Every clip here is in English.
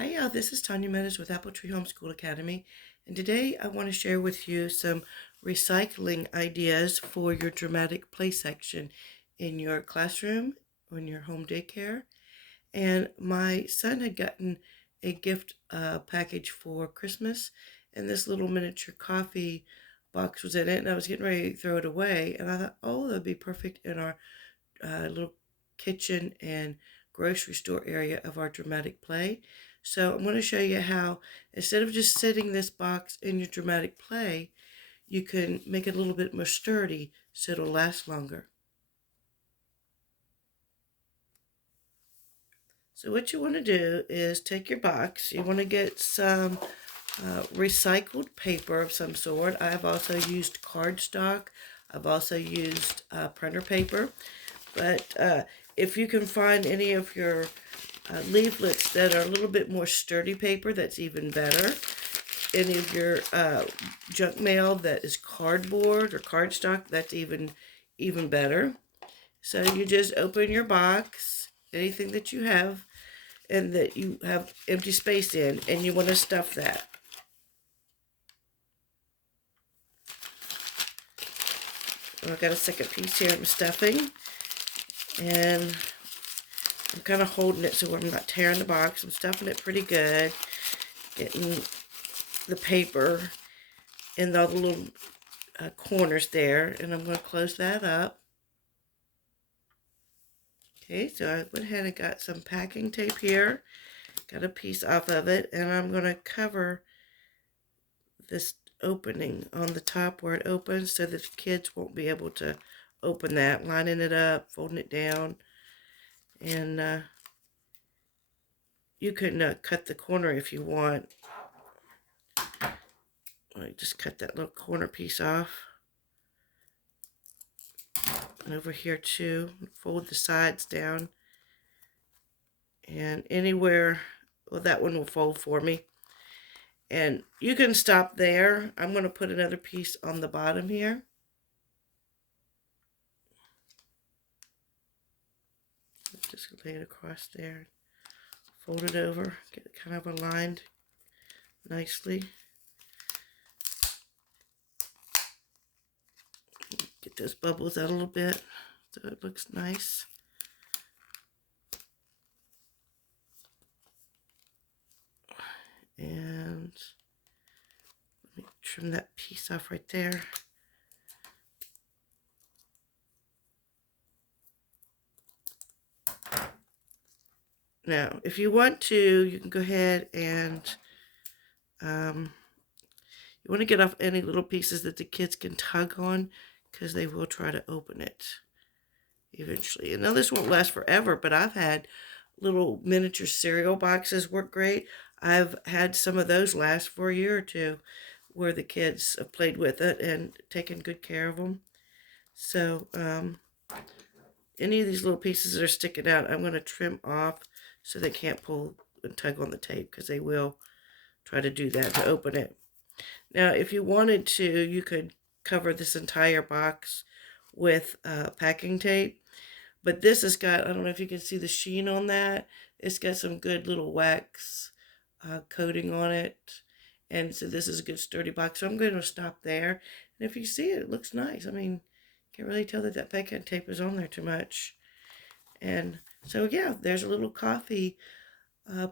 Hi, this is Tanya Meadows with Apple Tree Homeschool Academy, and today I want to share with you some recycling ideas for your dramatic play section in your classroom or in your home daycare. And my son had gotten a gift package for Christmas, and this little miniature coffee box was in it, and I was getting ready to throw it away, and I thought, oh, that'd be perfect in our little kitchen and grocery store area of our dramatic play. So I'm going to show you how, instead of just sitting this box in your dramatic play, you can make it a little bit more sturdy so it'll last longer. So what you want to do is take your box. You want to get some recycled paper of some sort. I've also used cardstock. I've also used printer paper. But if you can find any of your leaflets that are a little bit more sturdy paper, that's even better. Any of your junk mail that is cardboard or cardstock, that's even better. So you just open your box, anything that you have and that you have empty space in, and you want to stuff that. I've got a second piece here I'm stuffing, and I'm kind of holding it so I'm not tearing the box. I'm stuffing it pretty good, getting the paper in all the little corners there, and I'm going to close that up. Okay, so I went ahead and got some packing tape here, got a piece off of it, and I'm going to cover this opening on the top where it opens so that the kids won't be able to open that, lining it up, folding it down, and you can cut the corner if you want. I just cut that little corner piece off. And over here too, fold the sides down. And anywhere, well, that one will fold for me. And you can stop there. I'm going to put another piece on the bottom here. Just lay it across there. Fold it over, get it kind of aligned nicely. Get those bubbles out a little bit so it looks nice. And let me trim that piece off right there. Now, if you want to, you can go ahead and you want to get off any little pieces that the kids can tug on, because they will try to open it eventually. And now this won't last forever, but I've had little miniature cereal boxes work great. I've had some of those last for a year or two, where the kids have played with it and taken good care of them. So any of these little pieces that are sticking out, I'm going to trim off so they can't pull and tug on the tape, because they will try to do that to open it. Now, if you wanted to, you could cover this entire box with packing tape. But this has got, I don't know if you can see the sheen on that. It's got some good little wax coating on it. And so this is a good sturdy box. So I'm going to stop there. And if you see it, it looks nice. I mean, can't really tell that that packing tape is on there too much. And so, yeah, there's a little coffee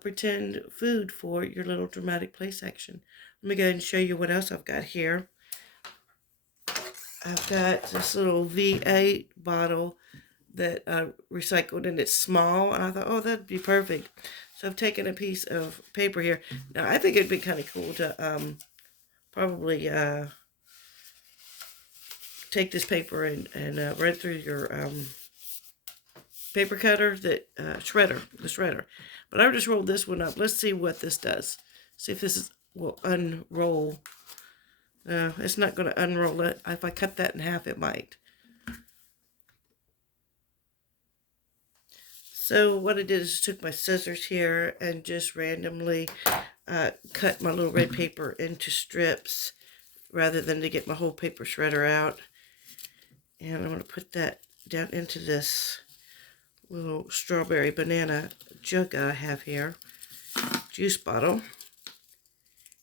pretend food for your little dramatic play section. Let me go ahead and show you what else I've got here. I've got this little V8 bottle that I recycled, and it's small, and I thought, oh, that'd be perfect. So I've taken a piece of paper here. Now, I think it'd be kind of cool to probably take this paper and run through your paper cutter, that the shredder. But I just rolled this one up. Let's see what this does. See if this will unroll. No, it's not going to unroll it. If I cut that in half, it might. So what I did is took my scissors here and just randomly cut my little red paper into strips, rather than to get my whole paper shredder out. And I'm going to put that down into this little strawberry banana jug I have here. juice bottle.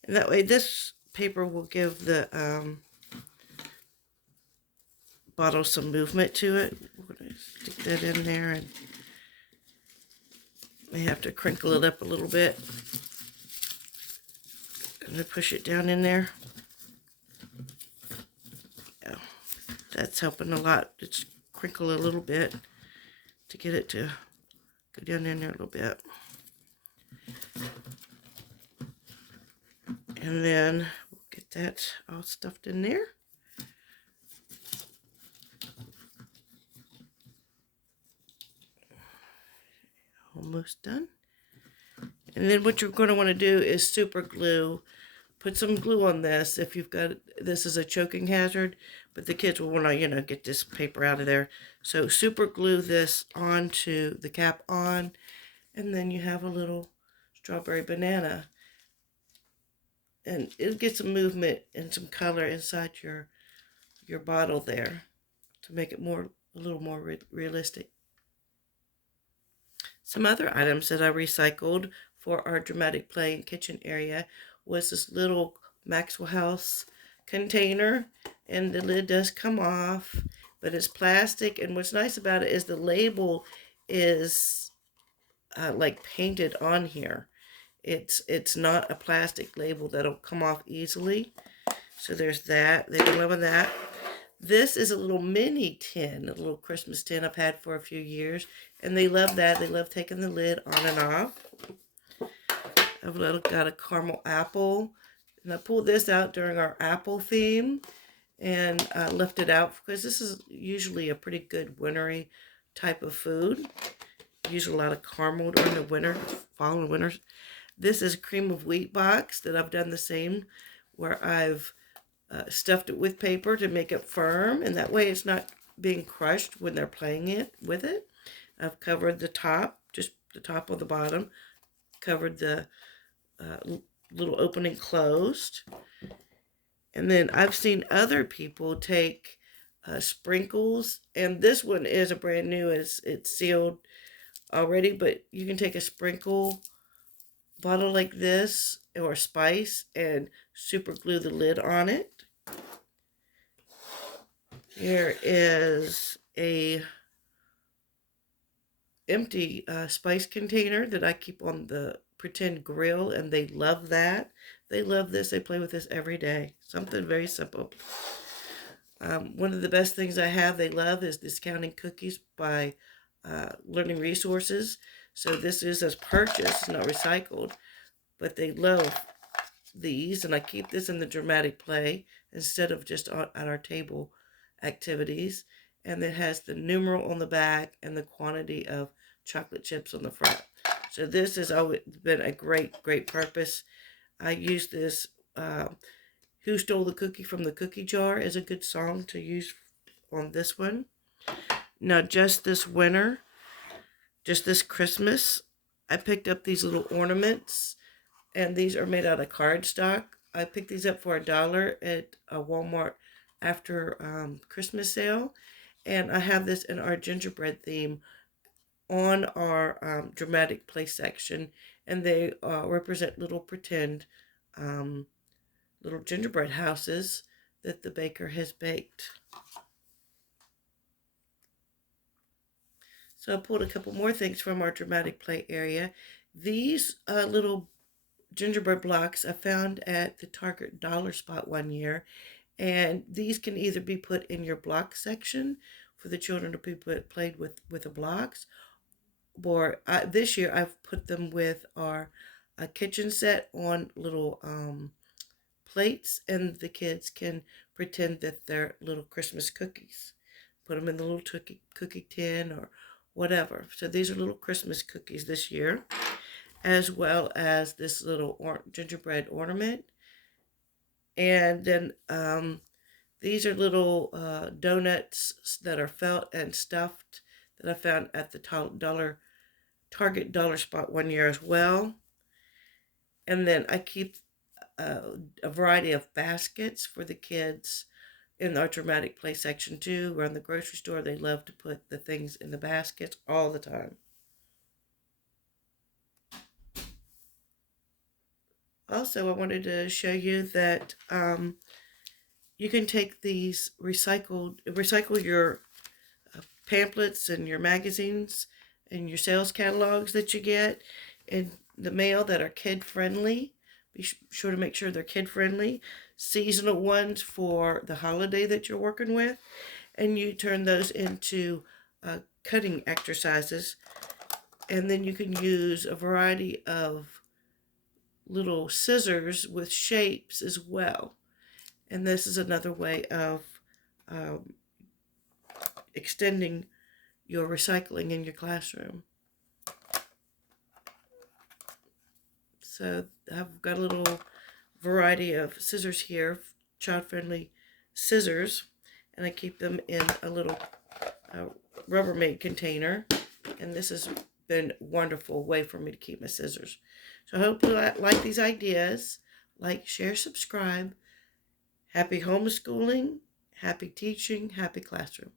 And that way this paper will give the bottle some movement to it. We're going to stick that in there, and we have to crinkle it up a little bit. And then push it down in there. Yeah, that's helping a lot. Just crinkle it a little bit to get it to go down in there a little bit. And then we'll get that all stuffed in there. Almost done. And then what you're going to want to do is super glue. Put some glue on this if you've got, this is a choking hazard, but the kids will want to, get this paper out of there. So super glue this onto the cap on, and then you have a little strawberry banana. And it'll get some movement and some color inside your bottle there to make it a little more realistic. Some other items that I recycled for our dramatic play and kitchen area was this little Maxwell House container, and the lid does come off, but it's plastic. And what's nice about it is the label is like painted on here. It's not a plastic label that'll come off easily. So there's that. They've been loving that. This is a little mini tin, a little Christmas tin I've had for a few years, and they love that. They love taking the lid on and off. I've got a caramel apple, and I pulled this out during our apple theme and left it out because this is usually a pretty good wintry type of food. Use a lot of caramel during the winter, fall and winter. This is cream of wheat box that I've done the same, where I've stuffed it with paper to make it firm, and that way it's not being crushed when they're playing with it. I've covered the top, just the top of the bottom, covered the little opening closed. And then I've seen other people take sprinkles, and this one is a brand new, it's sealed already, but you can take a sprinkle bottle like this or spice and super glue the lid on it. Here is a empty spice container that I keep on the pretend grill, and they love that. They love this. They play with this every day. Something very simple. One of the best things I have they love is discounting cookies by Learning Resources. So this is as purchased, not recycled, but they love these, and I keep this in the dramatic play instead of just at our table activities. And it has the numeral on the back and the quantity of chocolate chips on the front. So this has always been a great purpose. I use this Who Stole the Cookie from the Cookie Jar is a good song to use on this one. Now just this winter, just this Christmas, I picked up these little ornaments, and these are made out of cardstock. I picked these up for $1 at Walmart after Christmas sale, and I have this in our gingerbread theme on our dramatic play section, and they represent little pretend little gingerbread houses that the baker has baked. So I pulled a couple more things from our dramatic play area. These little gingerbread blocks I found at the Target dollar spot one year, and these can either be put in your block section for the children to be played with the blocks, or this year I've put them with our kitchen set on little plates, and the kids can pretend that they're little Christmas cookies. Put them in the little cookie tin or whatever. So these are little Christmas cookies this year, as well as this little gingerbread ornament. And then these are little donuts that are felt and stuffed that I found at the Target dollar spot one year as well. And then I keep a variety of baskets for the kids in our dramatic play section too. Around the grocery store, they love to put the things in the baskets all the time. Also, I wanted to show you that you can take these recycle your pamphlets and your magazines and your sales catalogs that you get in the mail that are kid friendly. Be sure to make sure they're kid friendly. Seasonal ones for the holiday that you're working with, and you turn those into cutting exercises. And then you can use a variety of little scissors with shapes as well. And this is another way of um, extending your recycling in your classroom. So I've got a little variety of scissors here, child-friendly scissors, and I keep them in a little Rubbermaid container. And this has been a wonderful way for me to keep my scissors. So I hope you like these ideas. Like, share, subscribe. Happy homeschooling, happy teaching, happy classroom.